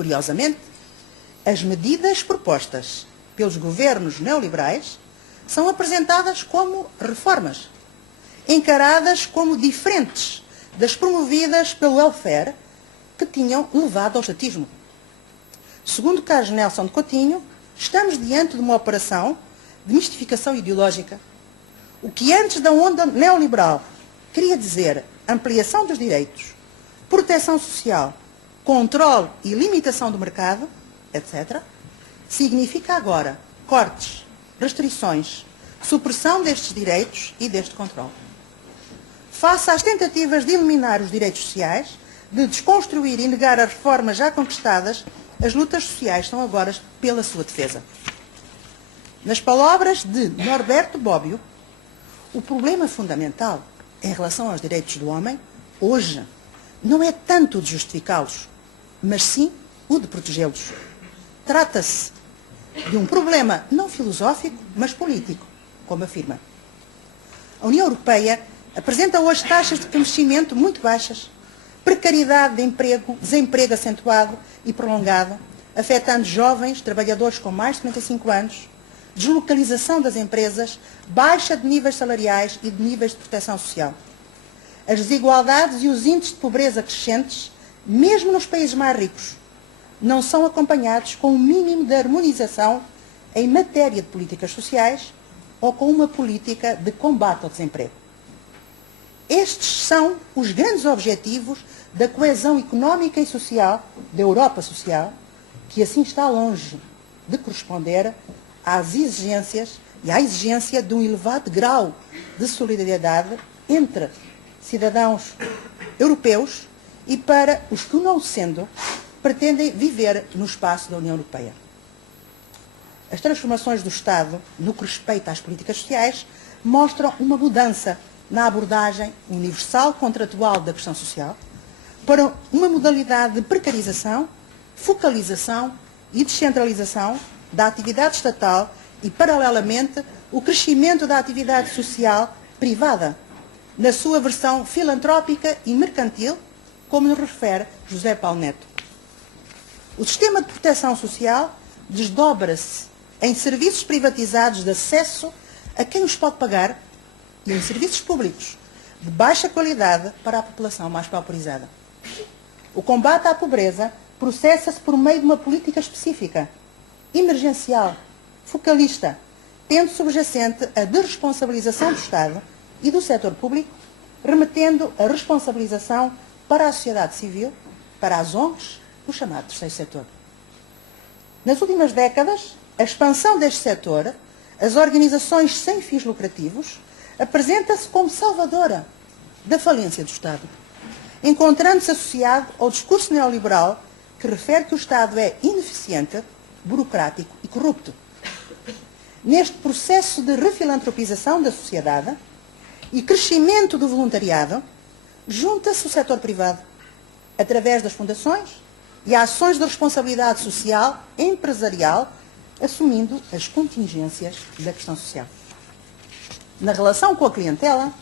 curiosamente, as medidas propostas pelos governos neoliberais são apresentadas como reformas, encaradas como diferentes das promovidas pelo welfare, que tinham levado ao estatismo. Segundo Carlos Nelson de Coutinho, estamos diante de uma operação de mistificação ideológica. O que antes da onda neoliberal queria dizer ampliação dos direitos, proteção social, controle e limitação do mercado, etc., significa agora cortes, restrições, supressão destes direitos e deste controle. Face às tentativas de eliminar os direitos sociais, de desconstruir e negar as reformas já conquistadas, as lutas sociais estão agora pela sua defesa. Nas palavras de Norberto Bobbio, o problema fundamental em relação aos direitos do homem, hoje, não é tanto o de justificá-los, mas sim o de protegê-los. Trata-se de um problema não filosófico, mas político, como afirma. A União Europeia apresenta hoje taxas de crescimento muito baixas, precariedade de emprego, desemprego acentuado e prolongado, afetando jovens, trabalhadores com mais de 45 anos, deslocalização das empresas, baixa de níveis salariais e de níveis de proteção social. As desigualdades e os índices de pobreza crescentes, mesmo nos países mais ricos, não são acompanhados com um mínimo de harmonização em matéria de políticas sociais ou com uma política de combate ao desemprego. Estes são os grandes objetivos da coesão económica e social, da Europa social, que assim está longe de corresponder às exigências e à exigência de um elevado grau de solidariedade entre cidadãos europeus e para os que, não sendo, pretendem viver no espaço da União Europeia. As transformações do Estado, no que respeita às políticas sociais, mostram uma mudança na abordagem universal contratual da questão social para uma modalidade de precarização, focalização e descentralização da atividade estatal e, paralelamente, o crescimento da atividade social privada, na sua versão filantrópica e mercantil, como nos refere José Paulo Neto. O sistema de proteção social desdobra-se em serviços privatizados de acesso a quem os pode pagar e em serviços públicos de baixa qualidade para a população mais pauperizada. O combate à pobreza processa-se por meio de uma política específica, emergencial, focalista, tendo subjacente a desresponsabilização do Estado e do setor público, remetendo a responsabilização para a sociedade civil, para as ONGs, o chamado terceiro setor. Nas últimas décadas, a expansão deste setor, as organizações sem fins lucrativos, apresenta-se como salvadora da falência do Estado, encontrando-se associado ao discurso neoliberal que refere que o Estado é ineficiente, burocrático e corrupto. Neste processo de refilantropização da sociedade e crescimento do voluntariado, junta-se o setor privado, através das fundações e ações de responsabilidade social empresarial, assumindo as contingências da questão social. Na relação com a clientela,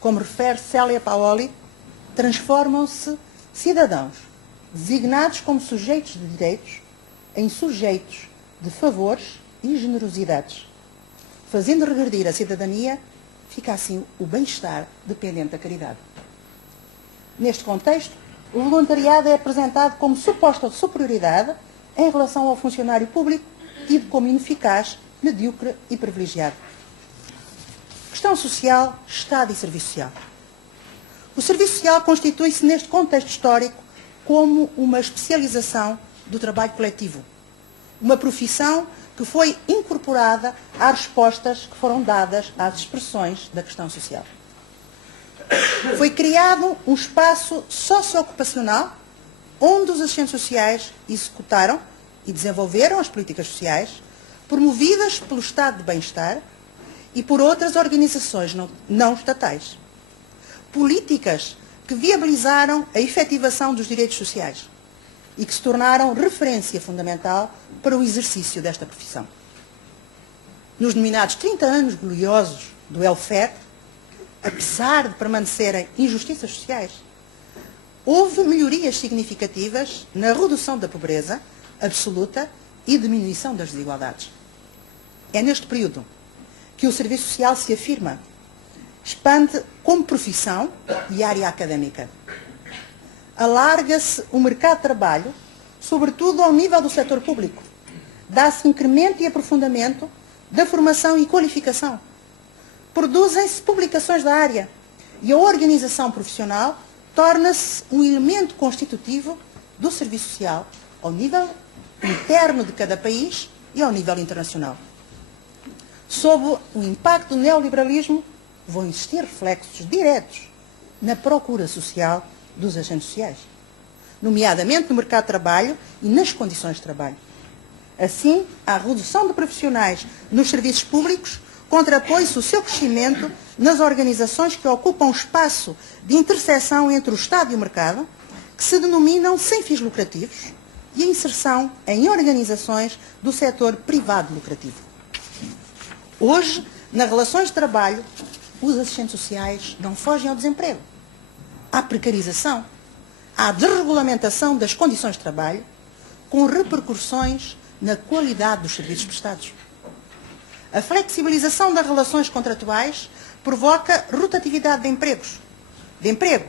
como refere Célia Paoli, transformam-se cidadãos designados como sujeitos de direitos em sujeitos de favores e generosidades. Fazendo regredir a cidadania, fica assim o bem-estar dependente da caridade. Neste contexto, o voluntariado é apresentado como suposta superioridade em relação ao funcionário público, tido como ineficaz, medíocre e privilegiado. Questão social, Estado e serviço social. O serviço social constitui-se neste contexto histórico como uma especialização do trabalho coletivo, uma profissão que foi incorporada às respostas que foram dadas às expressões da questão social. Foi criado um espaço socioocupacional onde os agentes sociais executaram e desenvolveram as políticas sociais promovidas pelo Estado de Bem-Estar e por outras organizações não estatais. Políticas que viabilizaram a efetivação dos direitos sociais e que se tornaram referência fundamental para o exercício desta profissão. Nos denominados 30 anos gloriosos do welfare, apesar de permanecerem injustiças sociais, houve melhorias significativas na redução da pobreza absoluta e diminuição das desigualdades. É neste período que o serviço social se afirma, expande como profissão e área académica. Alarga-se o mercado de trabalho, sobretudo ao nível do setor público. Dá-se incremento e aprofundamento da formação e qualificação. Produzem-se publicações da área e a organização profissional torna-se um elemento constitutivo do serviço social ao nível interno de cada país e ao nível internacional. Sob o impacto do neoliberalismo, vão existir reflexos diretos na procura social dos agentes sociais, nomeadamente no mercado de trabalho e nas condições de trabalho. Assim, a redução de profissionais nos serviços públicos contrapõe-se o seu crescimento nas organizações que ocupam espaço de interseção entre o Estado e o mercado, que se denominam sem fins lucrativos, e a inserção em organizações do setor privado lucrativo. Hoje, nas relações de trabalho, os assistentes sociais não fogem ao desemprego. Há precarização, há desregulamentação das condições de trabalho, com repercussões na qualidade dos serviços prestados. A flexibilização das relações contratuais provoca rotatividade de emprego,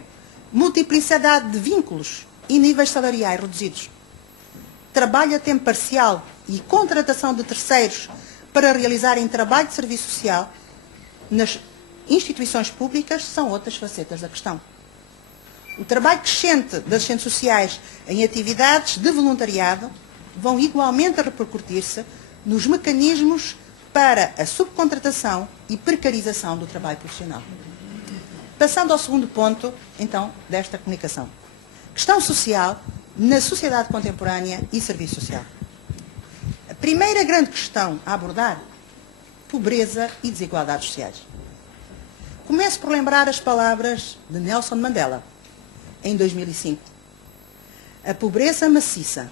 multiplicidade de vínculos e níveis salariais reduzidos. Trabalho a tempo parcial e contratação de terceiros para realizarem trabalho de serviço social nas instituições públicas são outras facetas da questão. O trabalho crescente das assistentes sociais em atividades de voluntariado vão igualmente repercutir-se nos mecanismos para a subcontratação e precarização do trabalho profissional. Passando ao segundo ponto, então, desta comunicação. Questão social na sociedade contemporânea e serviço social. A primeira grande questão a abordar, pobreza e desigualdades sociais. Começo por lembrar as palavras de Nelson Mandela, em 2005. A pobreza maciça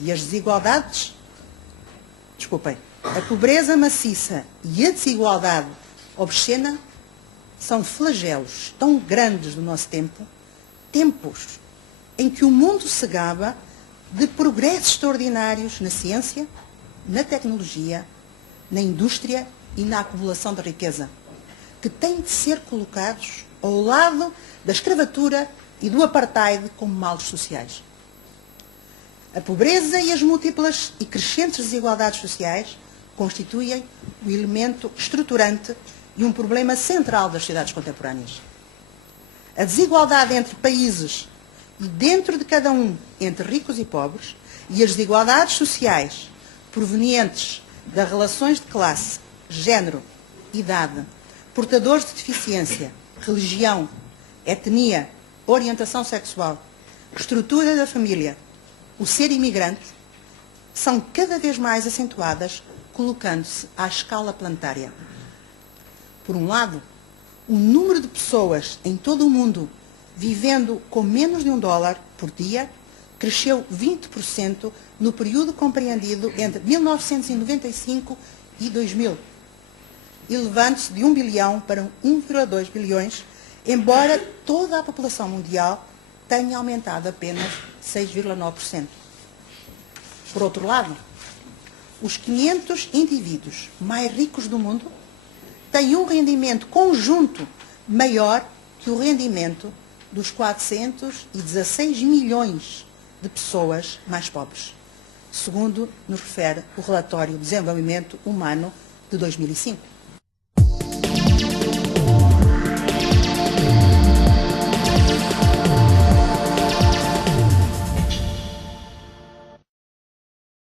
e as desigualdades... A pobreza maciça e a desigualdade obscena são flagelos tão grandes do nosso tempo, tempos em que o mundo se gaba de progressos extraordinários na ciência, na tecnologia, na indústria e na acumulação de riqueza, que têm de ser colocados ao lado da escravatura e do apartheid como males sociais. A pobreza e as múltiplas e crescentes desigualdades sociais constituem o elemento estruturante e um problema central das sociedades contemporâneas. A desigualdade entre países e dentro de cada um entre ricos e pobres e as desigualdades sociais provenientes das relações de classe, género, idade, portadores de deficiência, religião, etnia, orientação sexual, estrutura da família, o ser imigrante, são cada vez mais acentuadas, colocando-se à escala planetária. Por um lado, o número de pessoas em todo o mundo vivendo com menos de $1 por dia cresceu 20% no período compreendido entre 1995 e 2000, elevando-se de 1 bilhão para 1,2 bilhões, embora toda a população mundial tenha aumentado apenas 6,9%. Por outro lado, os 500 indivíduos mais ricos do mundo têm um rendimento conjunto maior que o rendimento dos 416 milhões de pessoas mais pobres, segundo nos refere o relatório Desenvolvimento Humano de 2005.